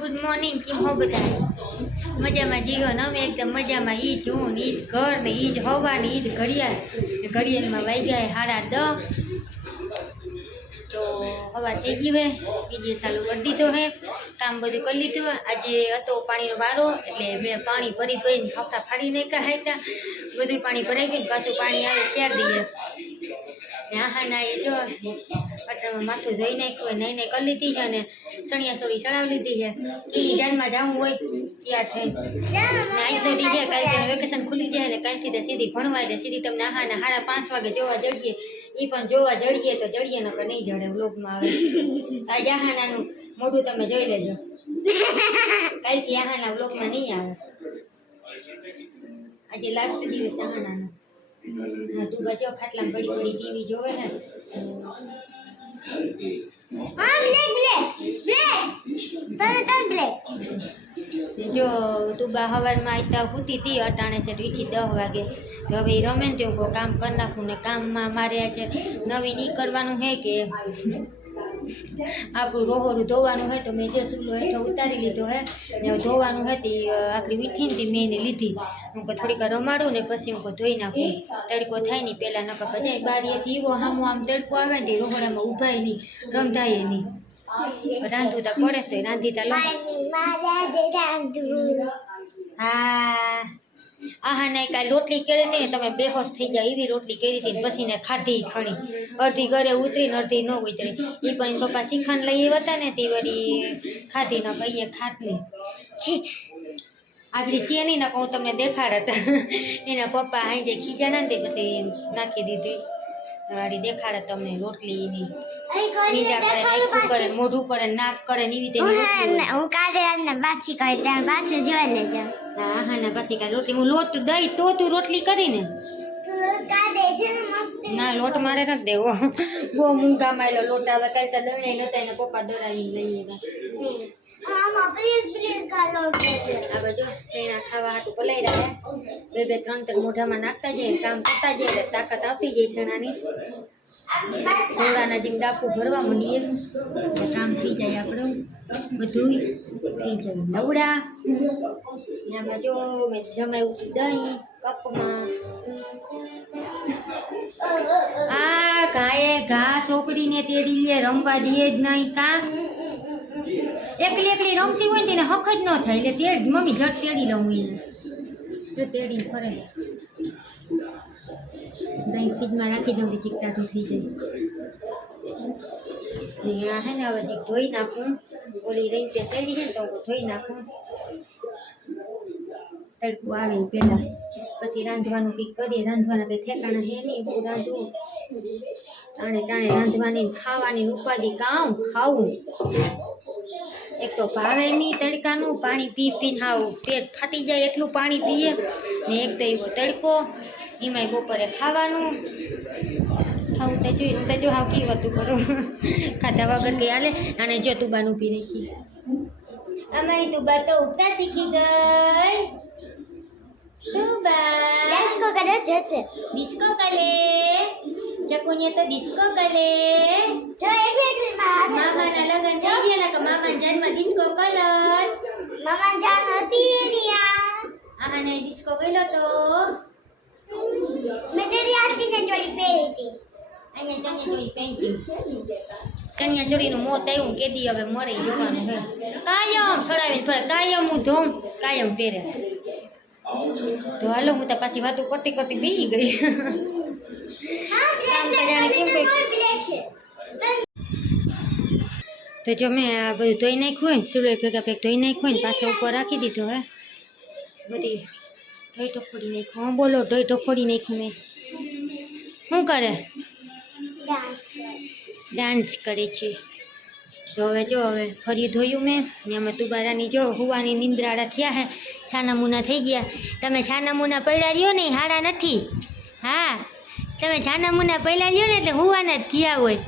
Good morning કેમ હો બધા મજામાં જીવો ને અમે એકદમ મજામાં, ઈ જ હું ઈ જ ઘર ને ઈ જ હવા ને ઈ જ ઘડિયાળ. ઘડિયાળમાં વાગ્યા હારા દ તો હવા થઈ ગઈ હે વીડિયો ચાલુ કરી દીધો હે. કામ બધું કરી લીધું આજે હતો પાણીનો વારો, એટલે મેં પાણી ભરી ભરીને ફાફડા ફાડી નાખ્યા હતા બધું પાણી ભરાઈ ગયું પાછું પાણી આવે શેર દઈએ. હા હા ના એ જો અટામાં માથું ધોઈ નાખ્યું નહીં નહીં કરી લીધી છે અને સણિયા સોરી ચડાવી લીધી છે. એ જાનમાં જવું હોય તૈયાર થઈ ને આજ તો દી કાલથી વેકેશન ખુલી જાય ને કાલથી તો સીધી ભણવા એટલે સીધી તમને આહા ને સાડા પાંચ વાગે જોવા જડીએ. એ પણ જોવા જડીએ તો જડીએ, નકર નહીં જડે વ્લોગમાં આવે. આજ આહાનાનું મોઢું તમે જોઈ લેજો. કાલથી આહાના વ્લોગમાં નહીં આવે. આજે લાસ્ટ દિવસ આહાનાનો હા, તું બચ્યો, ખાટલામાં પડી પડી ટીવી જોવે ને જો તું બા સવારમાં આવતા સૂતી હતી અટાણે છે વીઠી દસ વાગે. તો હવે રમેન રમે ને તો કામ કરી નાખું ને કામમાં મારે આજે નવી ઈ કરવાનું હે કે? આપણું રોહોરું ધોવાનું હોય તો મેં જે સૂલો હેઠો ઉતારી લીધો હે ને ધોવાનું હે તે આખરી વીઠીને તે મેં એને લીધી. હું થોડીક રમાડું ને પછી હું ધોઈ નાખું. તડકો થાય નહીં પહેલાં નકર પછી બારીએથી એવો હામો આમ તડકો આવે ને તે રોહડામાં ઊભાય નહીં રંધાય નહીં. રાંધવું તો પડે તો રાંધી ચાલો હા. આહા નહીં કાંઈ રોટલી કરી હતી ને તમે બેહોશ થઈ જાય એવી રોટલી કરી હતી પછી ને ખાધી ખણી. અડધી ઘરે ઉતરી ને અડધી ન ઉતરી. એ પણ એના પપ્પા શીખણ લઈ આવ્યા હતા ને તે વળી ખાધી ન કહીએ ખાત આગળ શેની ને કહું તમને દેખાડ હતા એના પપ્પા અહીં જે ખીજા ના પછી નાખી દીધી. વાળી દેખાડત તમને રોટલી એની મીંજા કરે નાખું કરે મોઢું કરે નાક કરે ને એવી રીતે. હું કાલે બાછી કરી ત્યાં પાછું જોઈ લેજો. હા હા ને પછી કાંઈ રોટલી હું લોટ દઈ તો તું રોટલી કરીને ને ના લોટ મારે નથી દેવો. બહુ મૂંઘા માયલો લોટ આવે કાલ તો દઈ નતા એને પપ્પા દોરાવી લઈએ આ બાજુ શેણા ખાવા હાટું પલાઈ રહ્યા બે બે ત્રણ ત્રણ મોઢામાં નાખતા જઈએ કામ કરતા જઈએ તાકાત આવતી જાય શેણાની. ઘોડાના જેમ ડાકુ ભરવા માંડીએ. કામ થઈ જાય આપણું. બધું થઈ જાય. નવડા એમાં જો મેં જમાયું દહીં કપમાં. આ ગાયે ઘા સોપડીને તેડી લે, રમવા દે જ નહીં કા એકલી એકલી રમતી હોય તેને હક જ ન થાય. એટલે તે મમ્મી જટ તેડી લઉં એને. તો તેડી ફરે. દહીં ફ્રીજમાં રાખી દઉં બીજી ટાઢું થઈ જાય. અહીંયા હે ને હવે જીક ધોઈ નાખું. ઓલી રહી તે શેરી છે ને તો હું ધોઈ નાખું. તડકું આવે પહેલાં. પછી રાંધવાનું કંઈક કરીએ. રાંધવાના કંઈ ઠેકાણા હે નહીં. બધું રાંધવું. ટાણે ટાણે રાંધવાની ખાવાની ઉપાધિ કામ ખાવું. એક તો ભાવે નહીં તડકાનું. પાણી પી, પીને હાવ પેટ ફાટી જાય એટલું પાણી પીએ. ને એક તો એવો તડકો. એમાંય બપોરે ખાવાનું. ખાવું તો જોઈ હું તો જો હાવ કી વાતું કરું. ખાધા વગર કે હાલે અને જો તુબાનું પી રાખી અમારી તુબા તો ઉગતા શીખી ગઈ. તુબા. ડિસ્કો કરે જશે ડિસ્કો કલે. ચકુને તો ડિસ્કો કલે. જો એક એક મામાના લગ્ન થઈ ગયા કે મામા જન્મ ડિસ્કો કલર. મામા જાન હતી રિયા આને ડિસ્કો કર્યો તો. ને ચોરી પહેરી હતી. અહીંયા ચણિયા ચોળી હતી. ચણિયા ચોળીનું મોત આવ્યું કેદી હવે મરે જોવાનું હે. કાયમ સડાવીને ફરે કાયમ હું ધોમ કાયમ પહેરે. તો હાલો હું તો પાછી વાતો કરતી કરતી બેસી ગઈ. કામ કઈ? તો જો મેં આ બધું ધોઈ નાખ્યું હોય ને સુલે ભેગા ભેગ ધોઈ નાખ્યું હોય ને પાછા ઉપર રાખી દીધો હે. બધી ધોઈ ફોડી નાખ્યું. હું બોલો ધોઈ ફોડી નાખ્યું મેં. શું કરે? ડાન્સ ડાન્સ કરે છે. તો હવે જો હવે ફરી ધોયું મેં. ને અમે તુબારાની જો હુવાની નિંદ્રાળા થયા હે. છાનામૂના થઈ ગયા. તમે છાનામૂના પહેલાં લ્યો ને હાડા નથી. હા તમે છાના પહેલાં લ્યો રહ્યો ને એટલે હુવાના જ થયા હોય.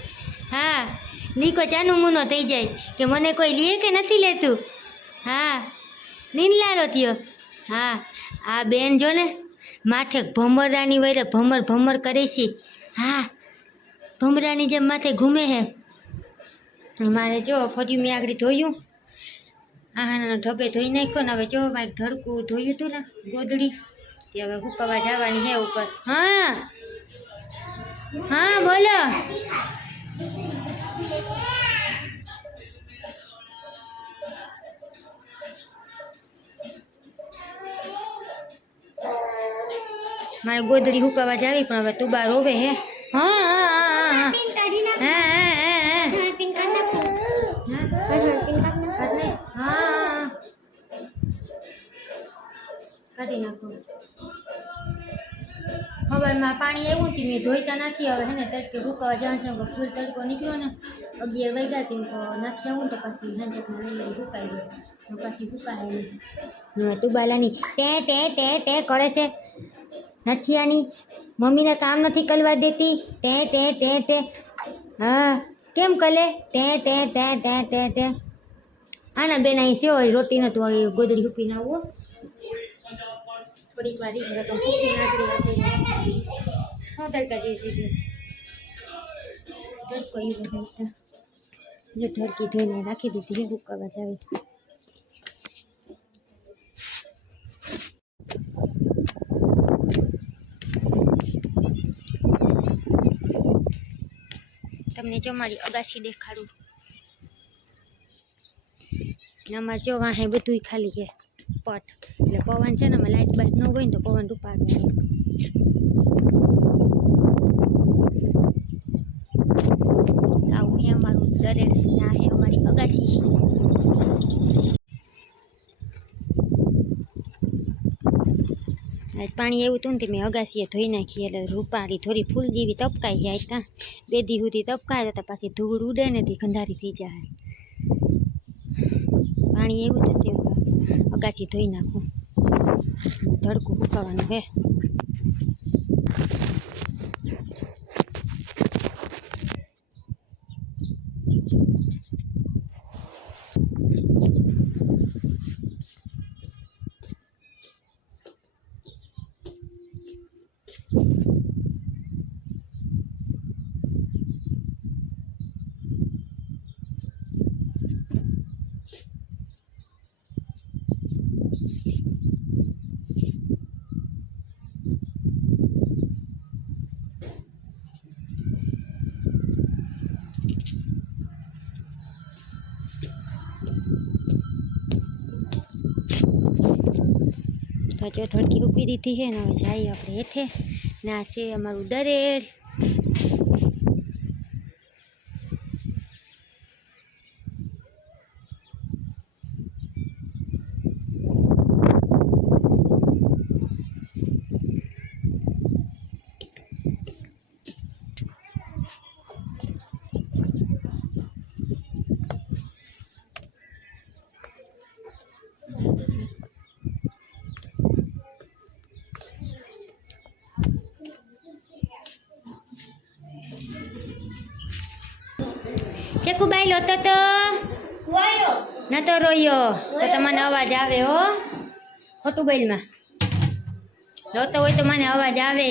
હા નીકો ચાનું મુનો થઈ જાય. કે મને કોઈ લે કે નથી લેતું? હા નીંદલારો થયો. હા આ બેન જો ને માથે ભમરાની વયરે ભમર ભમર કરે છે. હા, ભમરાની જેમ માથે ઘૂમે હે. મારે જો ફર્યું મેં આગળ ધોયું. આના ઢબે ધોઈ નાખ્યો ને હવે જો મારે ધડકું ધોયું હતું ને ગોદડી, તે હવે હુકવા જવાની હે ઉપર. હા હા, બોલો. મારે ગોદડી હુકવા જાવી પણ હવે તું બાર રોવે હે. હા હા હા હા પિન કાઢી નાખ. હા હા હા હા પાછળ પિન કાઢી નાખું. હા પાછળ પિન કાઢી નાખ કાઢ નાખ. હા કાઢી નાખો. હવારમાં પાણી એવું હતું મેં ધોઈતા નાખી હવે હે ને તડકે હુકવા જવાનું છે પણ ફૂલ તડકો નીકળ્યો ને અગિયાર વાગ્યા હતી તો નાખી આવું ને તો પછી હાંજકમાં વહેલી હુકાઈ જાય તો પછી હુકાય નહીં હવે તુબાલાની તે તે તે તે કરે છે. નઠિયાની મમ્મીને કામ નથી કરવા દેતી. તે તે તે તે. હા, કેમ કલે? તે તે તે તે તે તે. આના બેન અહીં સેવો રોતી નતું આવી ગોદડી હુપી ના આવો થોડીક વાર રીત તો હુપી નાખડી હતી. હું, તડકા જઈ દીધી તડકો એવું હોય જો ઢરકી ધોઈને રાખી દીધી હુકવા જાવી. તમને જો મારી અગાસી દેખાડું. અમારે જો વાહે બધું ખાલી છે, પટ. એટલે પવન છે ને, આમાં લાઈટ બાઈટ ન હોય ને તો પવન રૂપાડવાનું આવું હે અમારું દરેક ના અમારી અગાસી પાણી એવું હતું ને તે મેં અગાસીએ ધોઈ નાખી એટલે રૂપાળી થોડી ફૂલ જેવી તપકાઈ જાય ત્યાં બે દી સુધી તપકાય તો પાછી ધૂળ ઉડે ને તે ગંધારી થઈ જાય. પાણી એવું હતું તે અગાસી ધોઈ નાખું. તડકું સુકાવાનું હે જો થોડકી ઊભી દીધી છે ને હવે જઈએ આપણે હેઠે. ને છે અમારું દરેડ. લોતો તો વાયો નતો રોયો. તો તમને અવાજ આવે હો. ખોટું બોલમાં. રોતો હોય તો મને અવાજ આવે.